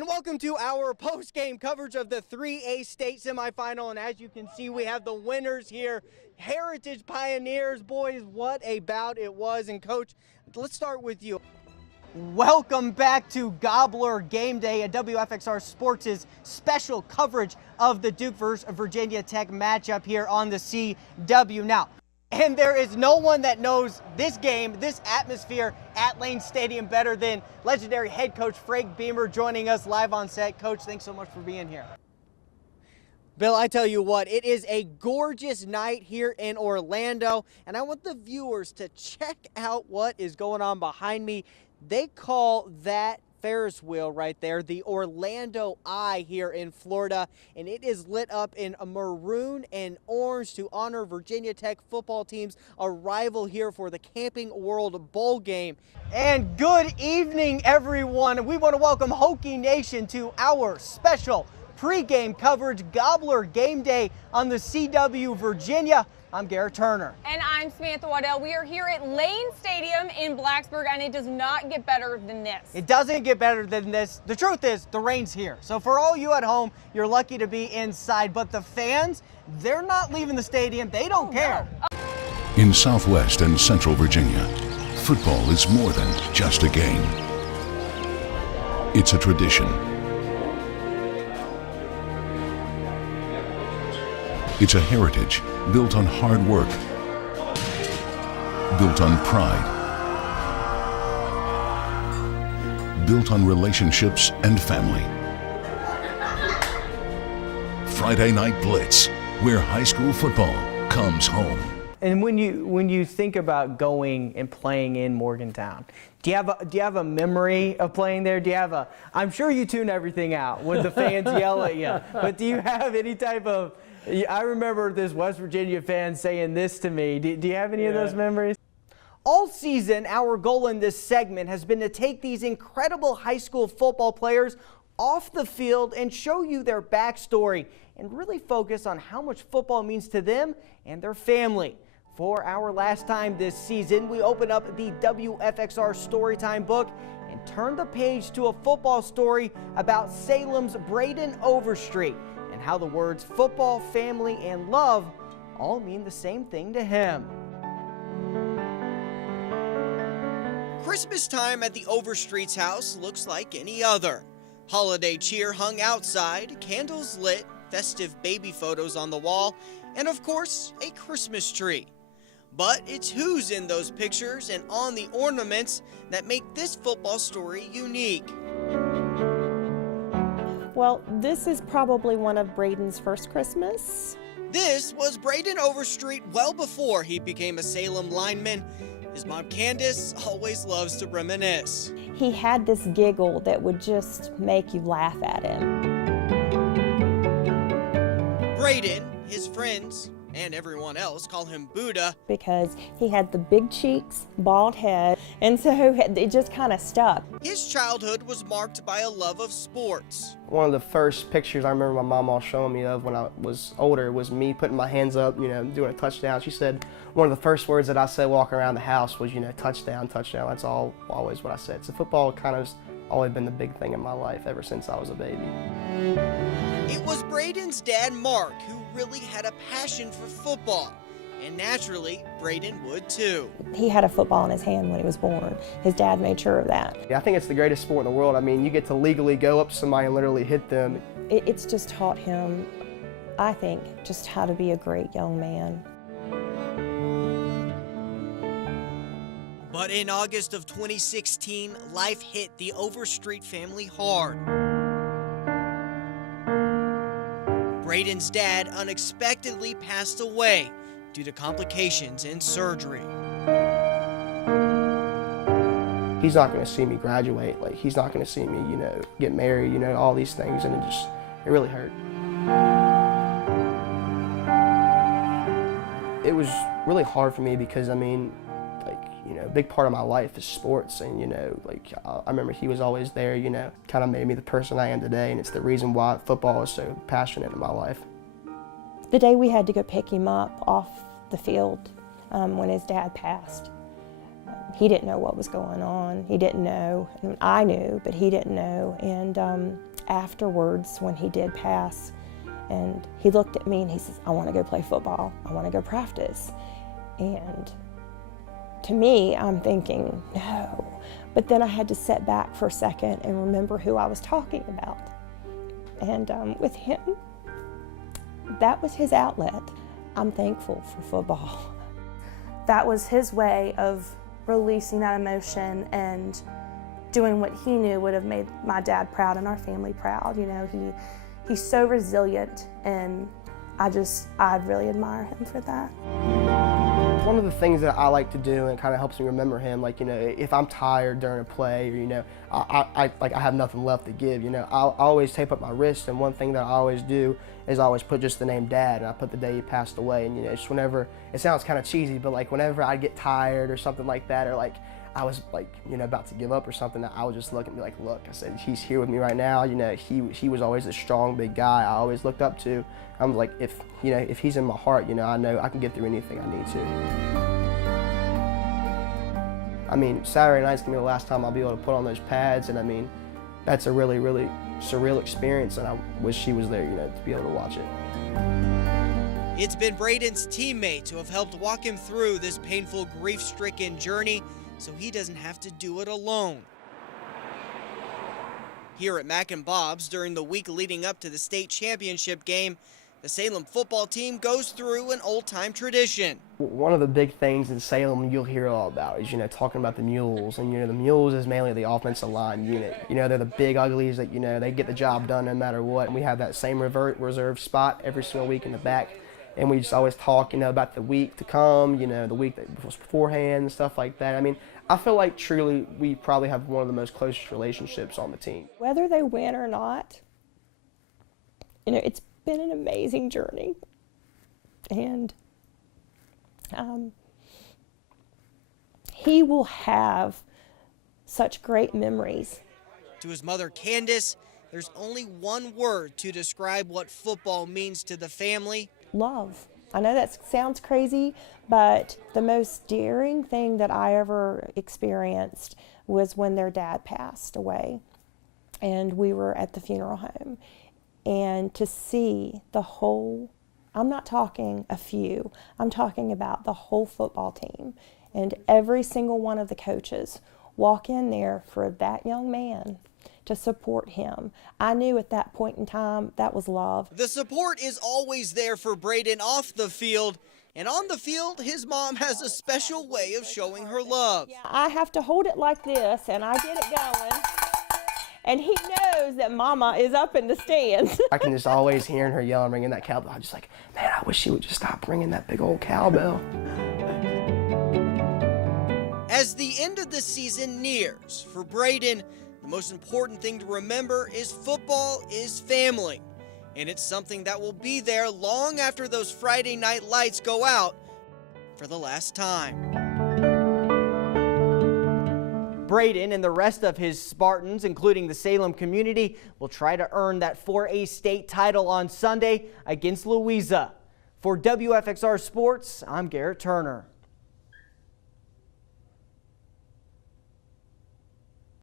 And welcome to our post-game coverage of the 3A state semifinal. And as you can see, we have the winners here, Heritage Pioneers. Boys, what a bout it was. And Coach, let's start with you. Welcome back to Gobbler Game Day at WFXR Sports' special coverage of the Duke vs. Virginia Tech matchup here on the CW. Now, and there is no one that knows this game, this atmosphere at Lane Stadium better than legendary head coach Frank Beamer joining us live on set. Coach, thanks so much for being here. Bill, I tell you what, it is a gorgeous night here in Orlando, and I want the viewers to check out what is going on behind me. They call that Ferris wheel right there the Orlando Eye here in Florida, and it is lit up in a maroon and orange to honor Virginia Tech football team's arrival here for the Camping World Bowl game. And good evening, everyone. We want to welcome Hokie Nation to our special pregame coverage, Gobbler Game Day on the CW Virginia. I'm Garrett Turner. And I'm Samantha Waddell. We are here at Lane Stadium in Blacksburg, and it does not get better than this. It doesn't get better than this. The truth is, the rain's here. So for all you at home, you're lucky to be inside. But the fans, they're not leaving the stadium. They don't care. No. In Southwest and Central Virginia, football is more than just a game. It's a tradition. It's a heritage built on hard work, built on pride, built on relationships and family. Friday Night Blitz, where high school football comes home. And when you think about going and playing in Morgantown, do you have a memory of playing there? Do you have I'm sure you tune everything out when the fans yell at you, but do you have any type of, I remember this West Virginia fan saying this to me. Do you have any of those memories? All season, our goal in this segment has been to take these incredible high school football players off the field and show you their backstory and really focus on how much football means to them and their family. For our last time this season, we open up the WFXR Storytime book and turn the page to a football story about Salem's Braden Overstreet and how the words football, family, and love all mean the same thing to him. Christmas time at the Overstreet's house looks like any other. Holiday cheer hung outside, candles lit, festive baby photos on the wall, and of course, a Christmas tree. But it's who's in those pictures and on the ornaments that make this football story unique. Well, this is probably one of Braden's first Christmas. This was Braden Overstreet well before he became a Salem lineman. His mom Candace always loves to reminisce. He had this giggle that would just make you laugh at him. Braden, his friends, and everyone else call him Buddha because he had the big cheeks, bald head, and so it just kind of stuck. His childhood was marked by a love of sports. One of the first pictures I remember my mom all showing me of when I was older was me putting my hands up, doing a touchdown. She said one of the first words that I said walking around the house was, touchdown, touchdown. That's always what I said. So football kind of always been the big thing in my life ever since I was a baby. It was Braden's dad, Mark, who really had a passion for football. And naturally, Braden would too. He had a football in his hand when he was born. His dad made sure of that. I think it's the greatest sport in the world. I mean, you get to legally go up to somebody and literally hit them. It's just taught him, I think, just how to be a great young man. But in August of 2016, life hit the Overstreet family hard. Braden's dad unexpectedly passed away due to complications in surgery. He's not going to see me graduate. He's not going to see me, get married, all these things, and it really hurt. It was really hard for me because, a big part of my life is sports, and I remember he was always there, kind of made me the person I am today, and it's the reason why football is so passionate in my life. The day we had to go pick him up off the field when his dad passed, He didn't know what was going on. He didn't know. And I knew, but he didn't know. And afterwards, when he did pass, and he looked at me and he says, I want to go play football. I want to go practice. And to me, I'm thinking, no. But then I had to sit back for a second and remember who I was talking about. And with him, that was his outlet. I'm thankful for football. That was his way of releasing that emotion and doing what he knew would have made my dad proud and our family proud. You know, he's so resilient, and I really admire him for that. One of the things that I like to do, and it kind of helps me remember him, like, you know, if I'm tired during a play, or, you know, I have nothing left to give, you know, I'll always tape up my wrist, and one thing that I always do is I always put just the name Dad, and I put the day he passed away. And, you know, just whenever, it sounds kind of cheesy, but like whenever I get tired or something like that, or like I was like, you know, about to give up or something, I would just look and be like, look, I said, he's here with me right now. You know, he was always a strong, big guy I always looked up to. I'm like, if he's in my heart, you know I can get through anything I need to. I mean, Saturday night's gonna be the last time I'll be able to put on those pads, and I mean, that's a really, really surreal experience, and I wish she was there, you know, to be able to watch it. It's been Braden's teammates who have helped walk him through this painful, grief-stricken journey so he doesn't have to do it alone. Here at Mac and Bob's, during the week leading up to the state championship game, the Salem football team goes through an old-time tradition. One of the big things in Salem you'll hear all about is, you know, talking about the Mules. And, you know, the Mules is mainly the offensive line unit. You know, they're the big uglies that, you know, they get the job done no matter what. And we have that same reserve spot every single week in the back. And we just always talk, you know, about the week to come, you know, the week that was beforehand and stuff like that. I mean, I feel like truly we probably have one of the most closest relationships on the team. Whether they win or not, you know, it's been an amazing journey. And he will have such great memories. To his mother, Candace, there's only one word to describe what football means to the family. Love. I know that sounds crazy, but the most daring thing that I ever experienced was when their dad passed away, and we were at the funeral home. And to see the whole, I'm not talking a few, I'm talking about the whole football team and every single one of the coaches walk in there for that young man to support him. I knew at that point in time that was love. The support is always there for Braden off the field, and on the field, his mom has a special way of showing her love. Yeah, I have to hold it like this, and I get it going. And he knows that Mama is up in the stands. I can just always hear her yelling, ringing that cowbell. I'm just like, man, I wish she would just stop ringing that big old cowbell. As the end of the season nears, for Braden, the most important thing to remember is football is family. And it's something that will be there long after those Friday night lights go out for the last time. Braden and the rest of his Spartans, including the Salem community, will try to earn that 4A state title on Sunday against Louisa. For WFXR Sports, I'm Garrett Turner.